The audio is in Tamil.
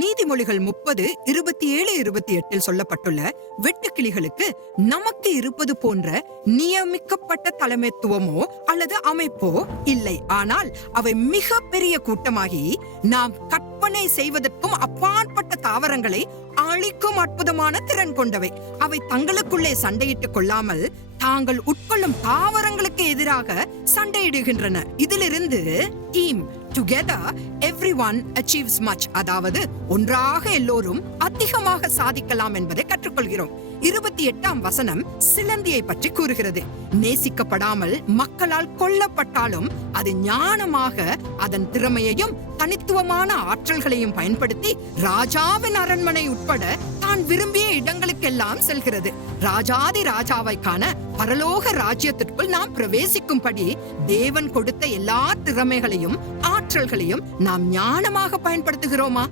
நீதிமொழிகள் 30:27-28 சொல்லப்பட்டுள்ள வெட்டுக்கிளிகளுக்கு நமக்கு இருப்பது போன்ற நியமிக்கப்பட்ட தலைமைத்துவமோ அல்லது அமைப்போ இல்லை. ஆனால் அவை மிக பெரிய கூட்டமாகி நாம் கற்பனை செய்வதற்கும் அப்பாற்பட்ட தாவரங்களை அழிக்கும் அற்புதமான திறன் கொண்டவை. அவை தங்களுக்குள்ளே சண்டையிட்டுக் கொள்ளாமல் தாங்கள் உட்கொள்ளும் தாவரங்களுக்கு எதிராக சண்டையிடுகின்றன. இதிலிருந்து team together everyone achieves much, அதாவது ஒன்றாக எல்லோரும் அதிகமாக சாதிக்கலாம் என்பதை கற்றுக்கொள்கிறோம். 28ஆம் வசனம் சிலந்தியை பற்றி கூறுகிறது. நேசிக்கப்படாமல் மக்களால் கொல்லப்பட்டாலும் அது ஞானமாக அதன் திறமையையும் தனித்துவமான ஆற்றல்களையும் பயன்படுத்தி ராஜாவின் அரண்மனை உட்பட தான் விரும்பிய இடங்களுக்கெல்லாம் செல்கிறது. ராஜாதி ராஜாவை காண பரலோக ராஜ்யத்திற்குள் நாம் பிரவேசிக்கும்படி தேவன் கொடுத்த எல்லா திறமைகளையும் ஆற்றல்களையும் நாம் ஞானமாக பயன்படுத்துகிறோமா?